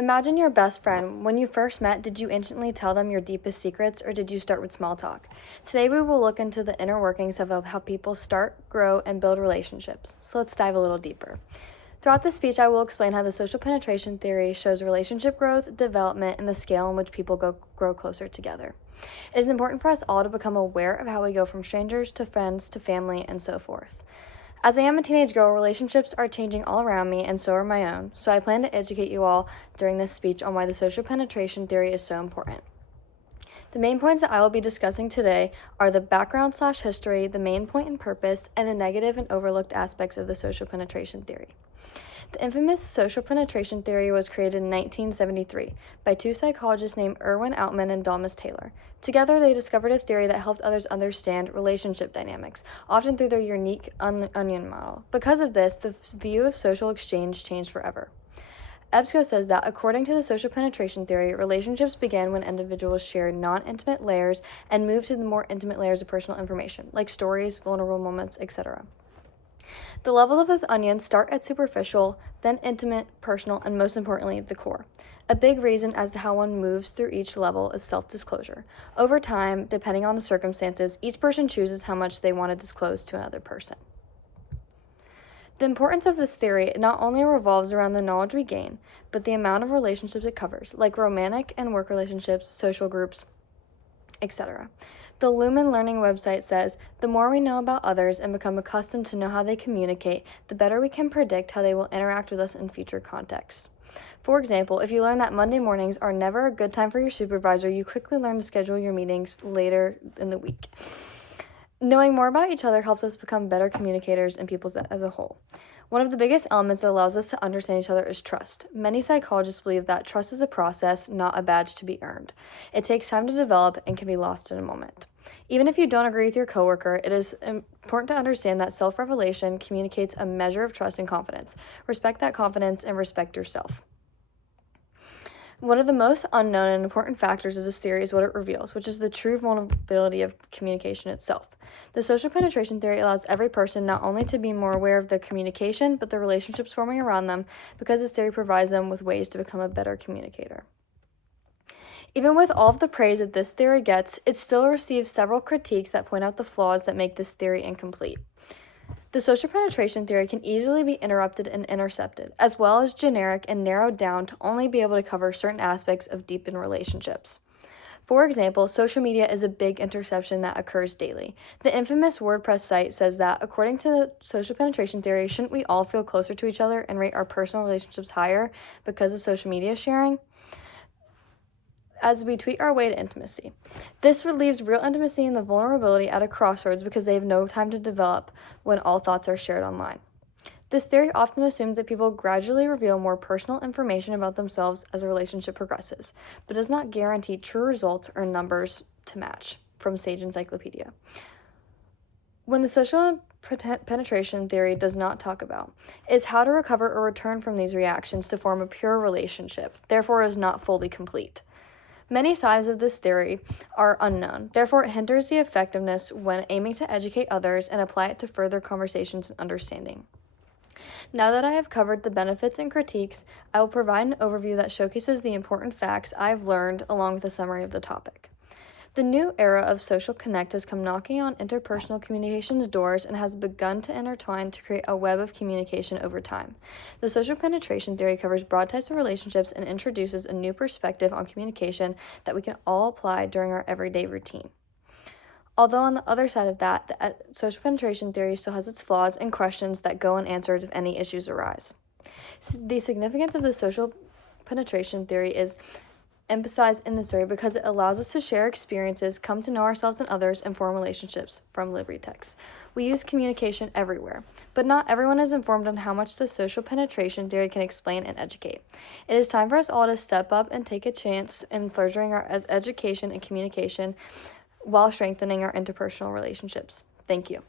Imagine your best friend. When you first met, did you instantly tell them your deepest secrets or did you start with small talk? Today we will look into the inner workings of how people start, grow, and build relationships. So let's dive a little deeper. Throughout this speech, I will explain how the social penetration theory shows relationship growth, development, and the scale in which people grow closer together. It is important for us all to become aware of how we go from strangers to friends to family and so forth. As I am a teenage girl, relationships are changing all around me, and so are my own, so I plan to educate you all during this speech on why the social penetration theory is so important. The main points that I will be discussing today are the background/history, the main point and purpose, and the negative and overlooked aspects of the social penetration theory. The infamous social penetration theory was created in 1973 by two psychologists named Irwin Outman and Dalmas Taylor. Together, they discovered a theory that helped others understand relationship dynamics, often through their unique onion model. Because of this, the view of social exchange changed forever. EBSCO says that, according to the social penetration theory, relationships begin when individuals share non-intimate layers and move to the more intimate layers of personal information, like stories, vulnerable moments, etc. The level of this onion start at superficial, then intimate, personal, and most importantly, the core. A big reason as to how one moves through each level is self-disclosure. Over time, depending on the circumstances, each person chooses how much they want to disclose to another person. The importance of this theory not only revolves around the knowledge we gain, but the amount of relationships it covers, like romantic and work relationships, social groups, etc. The Lumen Learning website says, the more we know about others and become accustomed to know how they communicate, the better we can predict how they will interact with us in future contexts. For example, if you learn that Monday mornings are never a good time for your supervisor, you quickly learn to schedule your meetings later in the week. Knowing more about each other helps us become better communicators and people as a whole. One of the biggest elements that allows us to understand each other is trust. Many psychologists believe that trust is a process, not a badge to be earned. It takes time to develop and can be lost in a moment. Even if you don't agree with your coworker, it is important to understand that self-revelation communicates a measure of trust and confidence. Respect that confidence and respect yourself. One of the most unknown and important factors of this theory is what it reveals, which is the true vulnerability of communication itself. The social penetration theory allows every person not only to be more aware of their communication, but the relationships forming around them, because this theory provides them with ways to become a better communicator. Even with all of the praise that this theory gets, it still receives several critiques that point out the flaws that make this theory incomplete. The social penetration theory can easily be interrupted and intercepted, as well as generic and narrowed down to only be able to cover certain aspects of deepened relationships. For example, social media is a big interception that occurs daily. The infamous WordPress site says that, according to the social penetration theory, shouldn't we all feel closer to each other and rate our personal relationships higher because of social media sharing, as we tweet our way to intimacy? This relieves real intimacy and the vulnerability at a crossroads because they have no time to develop when all thoughts are shared online. This theory often assumes that people gradually reveal more personal information about themselves as a relationship progresses, but does not guarantee true results or numbers to match, from Sage Encyclopedia. When the social penetration theory does not talk about is how to recover or return from these reactions to form a pure relationship, therefore is not fully complete. Many sides of this theory are unknown, therefore it hinders the effectiveness when aiming to educate others and apply it to further conversations and understanding. Now that I have covered the benefits and critiques, I will provide an overview that showcases the important facts I've learned along with a summary of the topic. The new era of social connect has come knocking on interpersonal communications doors and has begun to intertwine to create a web of communication over time. The social penetration theory covers broad types of relationships and introduces a new perspective on communication that we can all apply during our everyday routine. Although on the other side of that, the social penetration theory still has its flaws and questions that go unanswered if any issues arise. The significance of the social penetration theory is emphasized in this theory because it allows us to share experiences, come to know ourselves and others, and form relationships from Liberty Text. We use communication everywhere, but not everyone is informed on how much the social penetration theory can explain and educate. It is time for us all to step up and take a chance in furthering our education and communication while strengthening our interpersonal relationships. Thank you.